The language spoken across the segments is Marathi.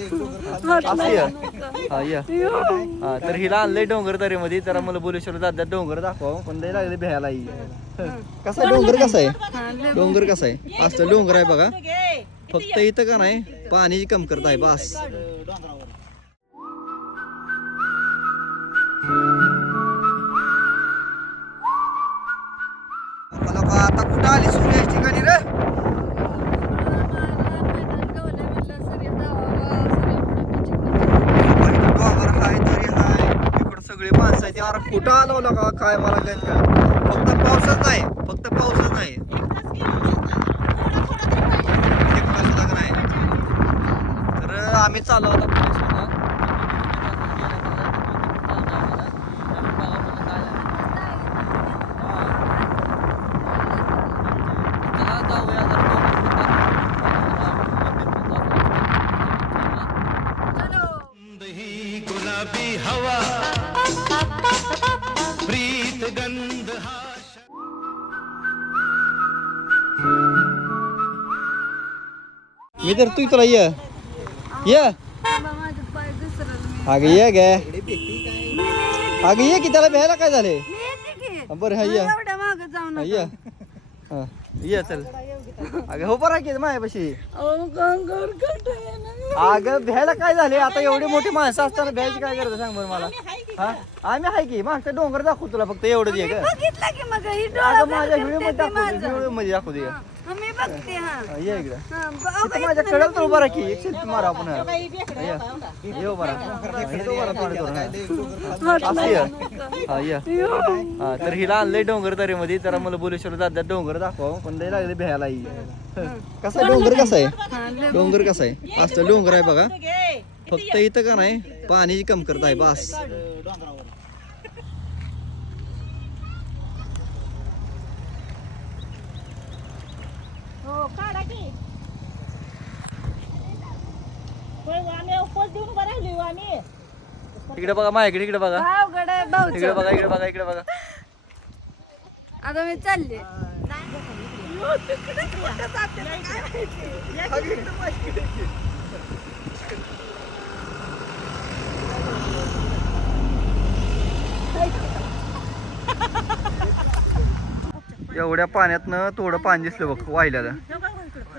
असं या. हा या. हा तर हिला आणलंय डोंगर दरीमध्ये. जरा मला बोलेश्वर दादा डोंगर दाखवा पण लय लागले भ्यायला ही. कसा आहे? डोंगर कसा आहे? डोंगर. कसा आहे? असं डोंगर आहे बघा. फक्त इथं का नाही पाण्याची कमतरता आहे बस. आता कुठं आली सूर्य ठिकाणी रे डोंगर हाय तरी हाय इकडं सगळे माणसं आहेत यार कुठं आलो का काय मला काय फक्त पाऊसच नाही फक्त पाऊसच नाही. तर आम्ही चाललो आता मी तर तू तुला ये. ये. अगं ये गे. अगं ये की त्याला भ्यायला काय झाले? बरं हा ये. हा, चल. अगं हो बरं की माझ्यापाशी अगं भ्यायला काय झाले? आता एवढी मोठी माणसं असताना भ्यायची काय गरज आहे सांग बरं मला. हा आम्ही आहे की मागचं डोंगर दाखवू तुला फक्त एवढंच आहे का बघितलं की मग ही अगं डोळा माझ्या व्हिडिओमध्ये दाखवू व्हिडिओमध्ये दाखवू दे मी बघते हा हा, ये इकडं हा, ब- तिथं माझ्या कडेला तर उभा की एक सेल्फी मारा आपण हा. ये. उभा राहा. हा, इथं उभा राहा तोंड करून, हा. असं ये. हा, ये. हा, तर हिला आणलंय डोंगर दरीमध्ये जरा मला बोलेश्वर दादा डोंगर दाखवा पण लय लागले भ्यायला ही. कसा आहे डोंगर कसा आहे डोंगर कसा आहे असं डोंगर आहे बघा फक्त इथं का नाही पाण्याची कमतरता आहे बस काढा की. होय आम्ही उपवास देऊन उभा राहिलो आम्ही इकडे बघा माझ्याकडे इकडे बघा. अवघड आहे भाऊचं. इकडे बघा इकडे बघा इकडे बघा. आता मी चालले. एवढ्या पाण्यातनं थोडं पाणी दिसलं बघ वाहिल्याला.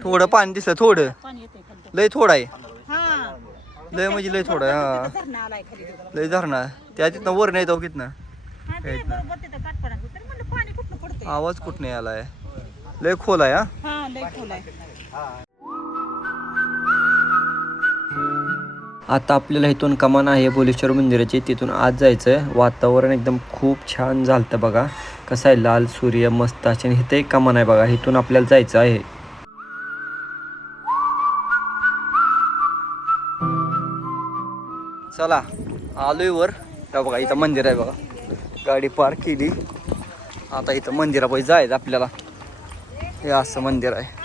थोडं पाणी दिसलं थोडं. पाणी येते खाली लय थोडं आहे. हा. लय म्हणजे लय थोडं आहे हा. धरणं आलाय खाली लय धरणा त्या तिथनं वर नाही तो कितनं हा ते बरोबर तिथं काटपडा तर म्हणलं पाणी कुठनं पडतंय? आवाज कुठं नाही आलाय लय खोल आहे हा. हा लय खोल आहे. आता आपल्याला इथून कमान आहे बोलेश्वर मंदिराची. तिथून आज जायचं आहे वातावरण एकदम खूप छान झालतं बघा. कसं आहे लाल सूर्य मस्त असे आणि इथं एक कमान आहे बघा. इथून आपल्याला जायचं आहे. चला आलोय वर. का बघा इथं मंदिर आहे बघा. गाडी पार्क केली. आता इथं मंदिरापाशी जायचं आपल्याला. हे असं मंदिर आहे.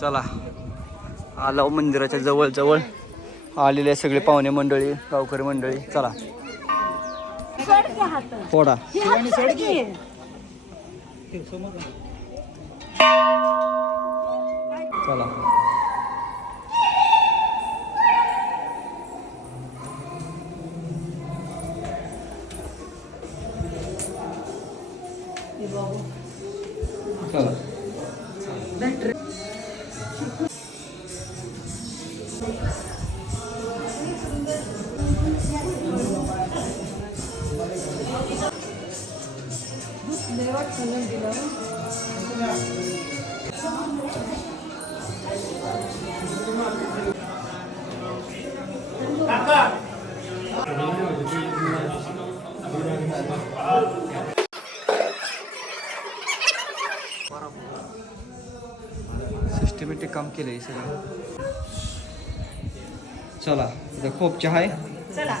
चला. आला हो मंदिराच्या जवळ जवळ आलेले सगळे पाहुणे मंडळी गावकरी मंडळी. चला. फोडा. चला. चला. सिस्टमॅटिक काम आहे सगळं चला खूप चहा। चला।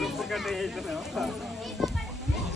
ఎందుకంటే